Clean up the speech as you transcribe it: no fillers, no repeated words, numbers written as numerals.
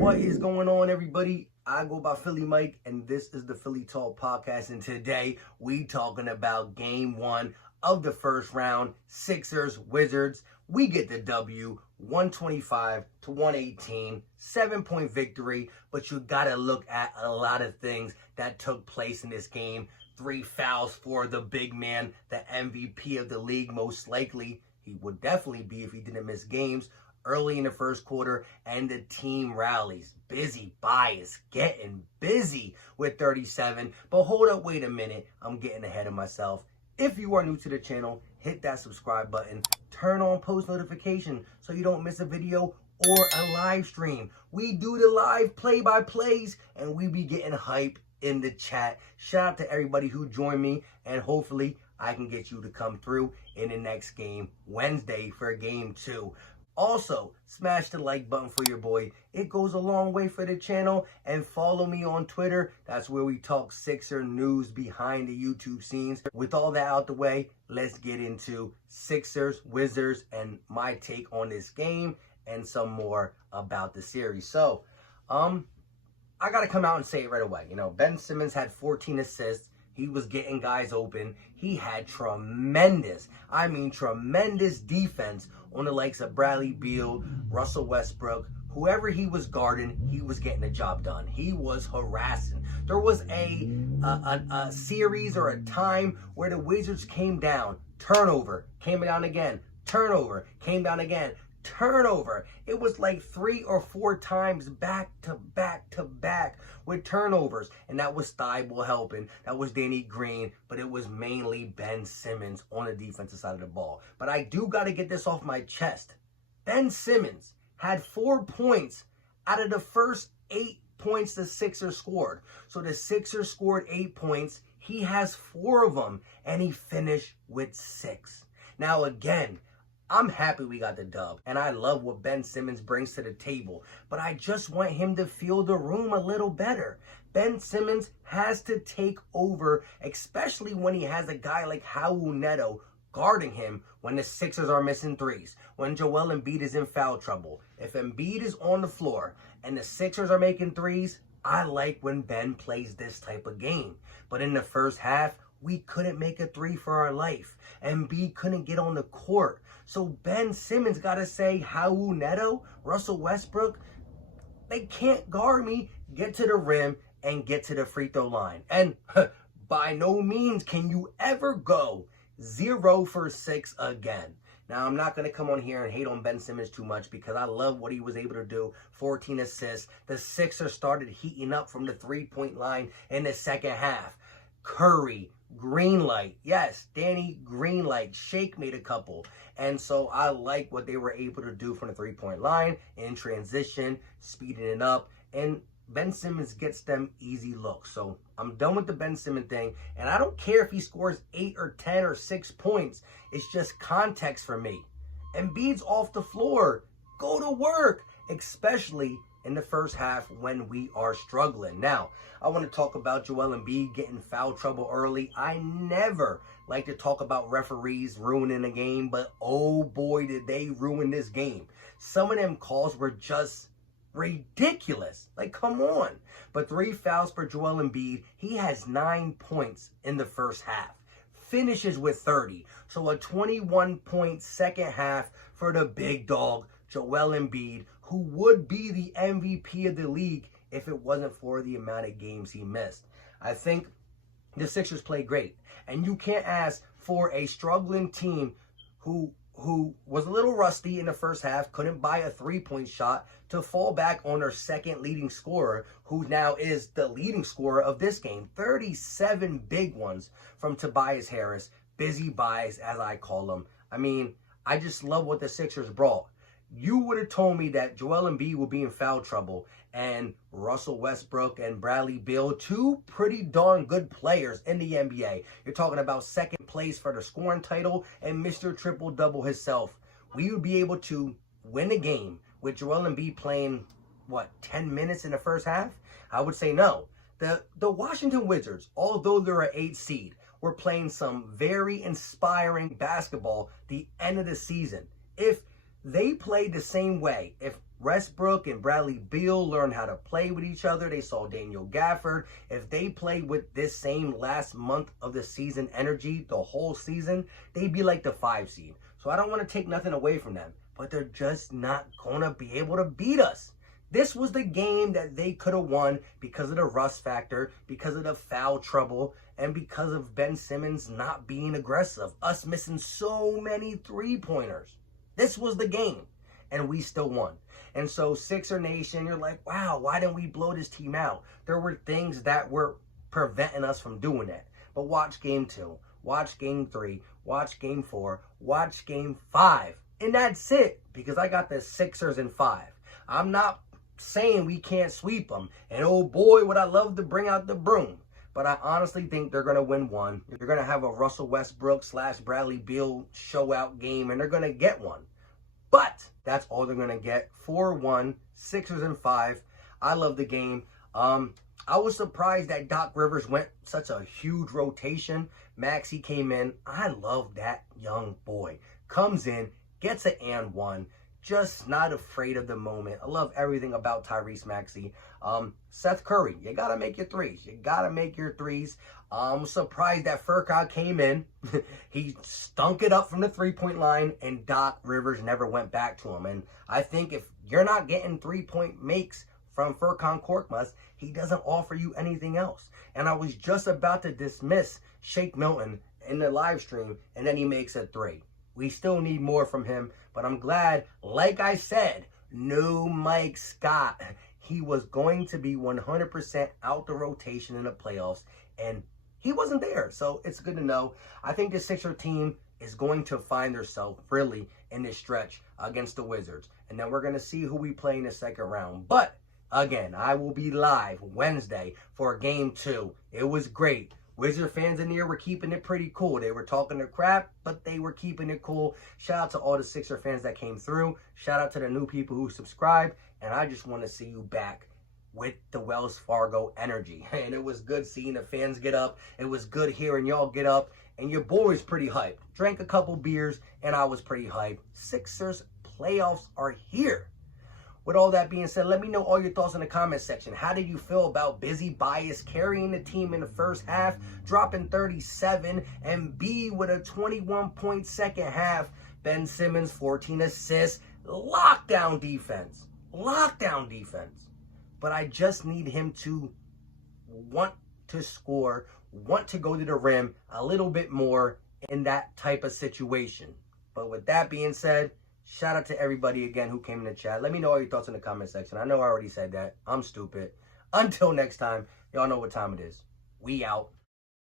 What is going on, everybody? I go by Philly Mike, and this is the Philly Talk Podcast. And today we talking about Game 1 of the first round, Sixers Wizards. We get the W, 125-118, 7-point victory. But you gotta look at a lot of things that took place in this game. 3 fouls for the big man, the MVP of the league, most likely. He would definitely be if he didn't miss games early in the first quarter, and the team rallies. Busy Bias getting busy with 37. But hold up, wait a minute. I'm getting ahead of myself. If you are new to the channel, hit that subscribe button. Turn on post notification so you don't miss a video or a live stream. We do the live play-by-plays, and we be getting hype in the chat. Shout out to everybody who joined me, and hopefully I can get you to come through in the next game, Wednesday, for Game 2. Also, smash the like button for your boy. It goes a long way for the channel. And follow me on Twitter. That's where we talk Sixer news behind the YouTube scenes. With all that out the way, let's get into Sixers, Wizards, and my take on this game and some more about the series. So, I got to come out and say it right away. You know, Ben Simmons had 14 assists. He was getting guys open. He had tremendous defense on the likes of Bradley Beal, Russell Westbrook. Whoever he was guarding, he was getting the job done. He was harassing. There was a series or a time where the Wizards came down. Turnover, came down again. Turnover, came down again. Turnover. It was like 3 or 4 times back to back to back with turnovers, and that was Thibault helping. That was Danny Green, but it was mainly Ben Simmons on the defensive side of the ball. But I do got to get this off my chest. Ben Simmons had 4 points out of the first 8 points the Sixers scored. So the Sixers scored 8 points. He has 4 of them, and he finished with 6. Now again, I'm happy we got the dub, and I love what Ben Simmons brings to the table, but I just want him to feel the room a little better. Ben Simmons has to take over, especially when he has a guy like Raul Neto guarding him when the Sixers are missing threes, when Joel Embiid is in foul trouble. If Embiid is on the floor and the Sixers are making threes, I like when Ben plays this type of game. But in the first half, we couldn't make a 3 for our life. Embiid couldn't get on the court. So Ben Simmons got to say, Raul Neto, Russell Westbrook, they can't guard me. Get to the rim and get to the free throw line. And by no means can you ever go 0 for 6 again. Now, I'm not going to come on here and hate on Ben Simmons too much because I love what he was able to do. 14 assists. The Sixers started heating up from the three-point line in the second half. Curry, Greenlight, yes, Danny Greenlight, Shake made a couple. And so I like what they were able to do from the three-point line in transition, speeding it up, and Ben Simmons gets them easy looks. So I'm done with the Ben Simmons thing, and I don't care if he scores 8 or 10 or 6 points. It's just context for me. Embiid's off the floor. Go to work, especially in the first half when we are struggling. Now, I want to talk about Joel Embiid getting foul trouble early. I never like to talk about referees ruining a game, but oh boy, did they ruin this game. Some of them calls were just ridiculous. Like, come on. But 3 fouls for Joel Embiid. He has 9 points in the first half. Finishes with 30. So a 21-point second half for the big dog, Joel Embiid, who would be the MVP of the league if it wasn't for the amount of games he missed. I think the Sixers played great. And you can't ask for a struggling team who was a little rusty in the first half, couldn't buy a 3-point shot, to fall back on their second leading scorer, who now is the leading scorer of this game. 37 big ones from Tobias Harris, Busy Bias, as I call him. I mean, I just love what the Sixers brought. You would have told me that Joel Embiid would be in foul trouble and Russell Westbrook and Bradley Beal, 2 pretty darn good players in the NBA. You're talking about second place for the scoring title and Mr. Triple-Double himself. We would be able to win a game with Joel Embiid playing, 10 minutes in the first half? I would say no. The Washington Wizards, although they're an 8 seed, were playing some very inspiring basketball the end of the season. If they played the same way. If Westbrook and Bradley Beal learned how to play with each other, they saw Daniel Gafford. If they played with this same last month of the season energy, the whole season, they'd be like the 5 seed. So I don't want to take nothing away from them, but they're just not going to be able to beat us. This was the game that they could have won because of the rust factor, because of the foul trouble, and because of Ben Simmons not being aggressive, us missing so many three-pointers. This was the game, and we still won. And so, Sixer Nation, you're like, wow, why didn't we blow this team out? There were things that were preventing us from doing that. But watch game 2, watch game 3, watch game 4, watch game 5. And that's it, because I got the Sixers in 5. I'm not saying we can't sweep them. And oh boy, would I love to bring out the broom. But I honestly think they're going to win one. They're going to have a Russell Westbrook / Bradley Beal show-out game, and they're going to get one. But that's all they're going to get. 4-1, Sixers in 5. I love the game. I was surprised that Doc Rivers went such a huge rotation. Maxey came in. I love that young boy. Comes in, gets an and one. Just not afraid of the moment. I love everything about Tyrese Maxey. Seth Curry, you got to make your threes. You got to make your threes. I'm surprised that Furkan came in. He stunk it up from the three-point line, and Doc Rivers never went back to him. And I think if you're not getting three-point makes from Furkan Korkmaz, he doesn't offer you anything else. And I was just about to dismiss Shake Milton in the live stream, and then he makes a 3. We still need more from him, but I'm glad, like I said, no Mike Scott. He was going to be 100% out the rotation in the playoffs, and he wasn't there. So it's good to know. I think the Sixer team is going to find themselves really in this stretch against the Wizards. And then we're going to see who we play in the second round. But again, I will be live Wednesday for game 2. It was great. Wizard fans in here were keeping it pretty cool. They were talking their crap, but they were keeping it cool. Shout out to all the Sixer fans that came through. Shout out to the new people who subscribed. And I just want to see you back with the Wells Fargo energy. And it was good seeing the fans get up. It was good hearing y'all get up. And your boy was pretty hyped. Drank a couple beers, and I was pretty hyped. Sixers playoffs are here. With all that being said, let me know all your thoughts in the comment section. How did you feel about Busy Bias carrying the team in the first half, dropping 37, and Embiid with a 21-point second half, Ben Simmons 14 assists, lockdown defense. Lockdown defense. But I just need him to want to score, want to go to the rim a little bit more in that type of situation. But with that being said, shout out to everybody again who came in the chat. Let me know all your thoughts in the comment section. I know I already said that. I'm stupid. Until next time, y'all know what time it is. We out.